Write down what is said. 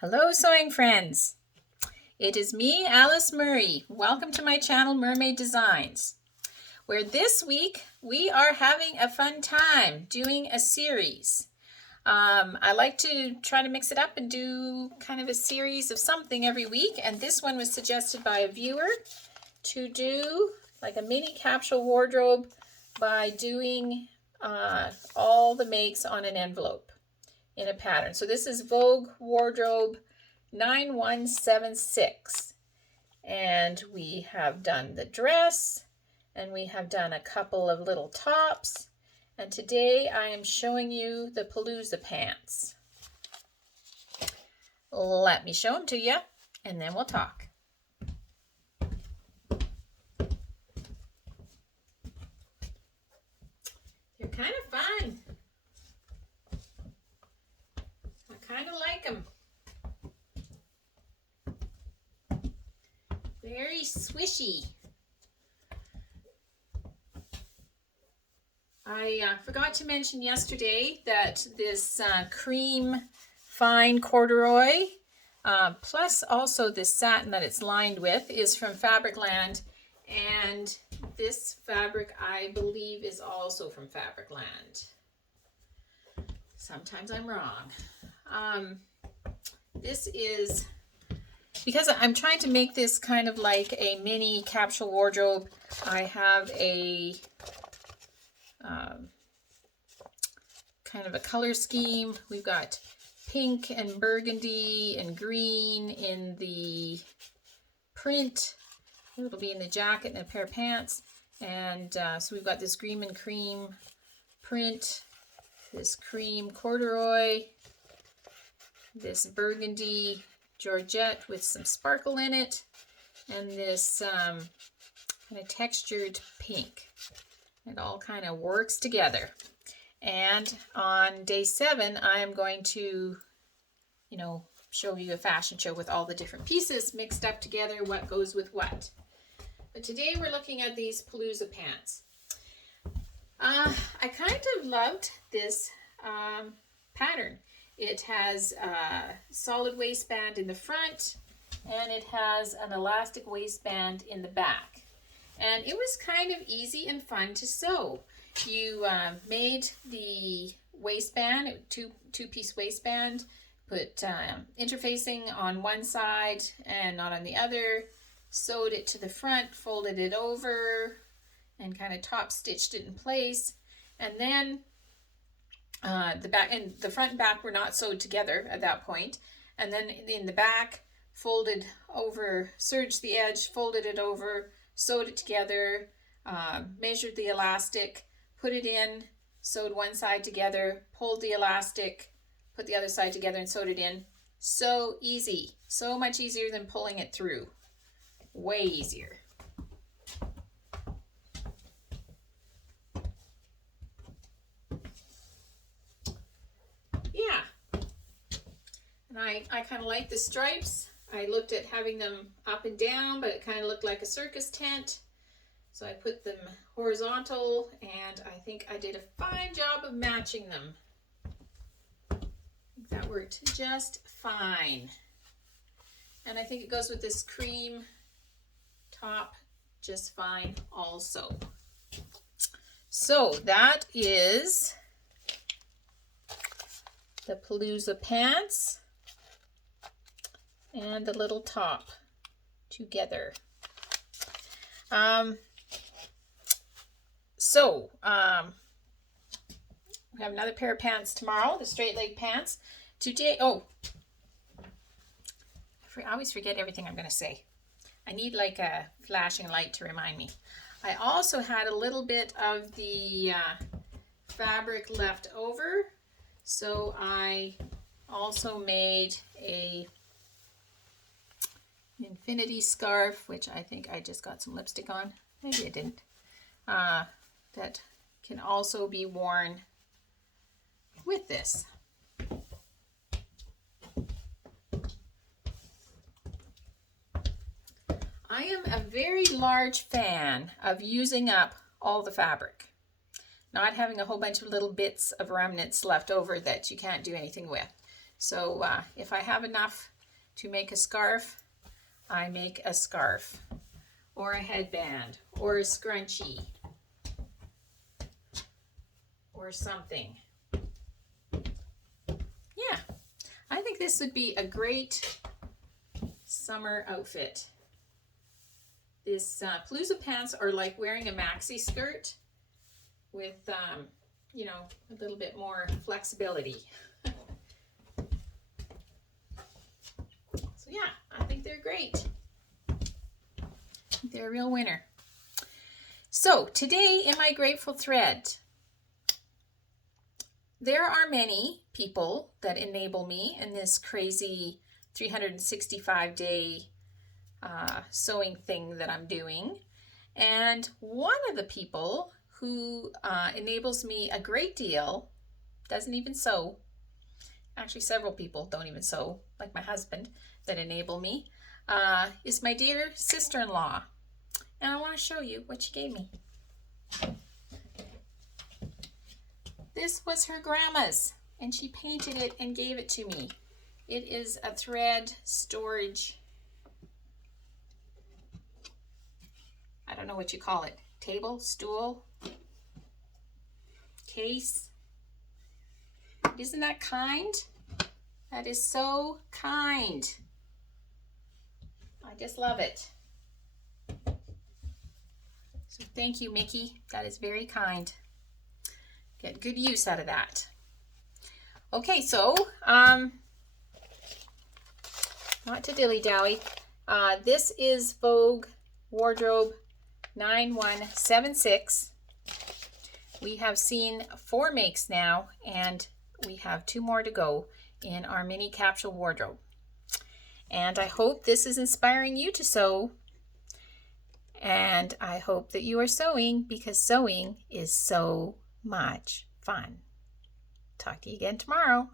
Hello sewing friends! It is me, Alice Murray. Welcome to my channel Mermaid Designs, where this week we are having a fun time doing a series. I like to try to mix it up and do kind of a series of something every week, and this one was suggested by a viewer to do like a mini capsule wardrobe by doing all the makes on an envelope in a pattern. So this is Vogue Wardrobe 9176, and we have done the dress and we have done a couple of little tops, and today I am showing you the Palooza pants. Let me show them to you and then we'll talk. They're kind of fun. I kind of like them. Very swishy. I forgot to mention yesterday that this cream fine corduroy, plus also this satin that it's lined with, is from Fabricland, and this fabric I believe is also from Fabricland. Sometimes I'm wrong. This is, because I'm trying to make this kind of like a mini capsule wardrobe, I have a kind of a color scheme. We've got pink and burgundy and green in the print. It'll be in the jacket and a pair of pants. And so we've got this green and cream print, this cream corduroy, this burgundy georgette with some sparkle in it, and this kind of textured pink. It all kind of works together. And on day 7, I am going to, show you a fashion show with all the different pieces mixed up together, what goes with what. But today we're looking at these Palooza pants. I kind of loved this pattern. It has a solid waistband in the front, and it has an elastic waistband in the back. And it was kind of easy and fun to sew. You made the waistband, two-piece waistband, put interfacing on one side and not on the other, sewed it to the front, folded it over, and kind of top stitched it in place. And then the back and the front and back were not sewed together at that point. And then in the back, folded over, serged the edge, folded it over, sewed it together, measured the elastic, put it in, sewed one side together, pulled the elastic, put the other side together and sewed it in. So easy. So much easier than pulling it through. Way easier. Yeah. And I kind of like the stripes. I looked at having them up and down, but it kind of looked like a circus tent. So I put them horizontal, and I think I did a fine job of matching them. I think that worked just fine. And I think it goes with this cream top just fine also. So that is the Palooza pants and the little top together. We have another pair of pants tomorrow, the straight leg pants. Today, I always forget everything I'm going to say. I need like a flashing light to remind me. I also had a little bit of the fabric left over, so I also made a infinity scarf, which I think I just got some lipstick on. Maybe I didn't. That can also be worn with this. I am a very large fan of using up all the fabric, not having a whole bunch of little bits of remnants left over that you can't do anything with. So if I have enough to make a scarf, I make a scarf or a headband or a scrunchie or something. Yeah, I think this would be a great summer outfit. This Palooza pants are like wearing a maxi skirt with, you know, a little bit more flexibility. So yeah, I think they're great. They're a real winner. So today in my Grateful Thread, there are many people that enable me in this crazy 365-day sewing thing that I'm doing. And one of the people who enables me a great deal doesn't even sew. Actually, several people don't even sew, like my husband, that enable me, is my dear sister-in-law. And I want to show you what she gave me. This was her grandma's, and she painted it and gave it to me. It is a thread storage, I don't know what you call it, table, stool, case. Isn't that kind? That is so kind. I just love it. So thank you, Mickey. That is very kind. Get good use out of that. Okay, so not to dilly-dally. This is Vogue Wardrobe 9176. We have seen 4 makes now, and we have 2 more to go in our mini capsule wardrobe. And I hope this is inspiring you to sew. And I hope that you are sewing, because sewing is so much fun. Talk to you again tomorrow.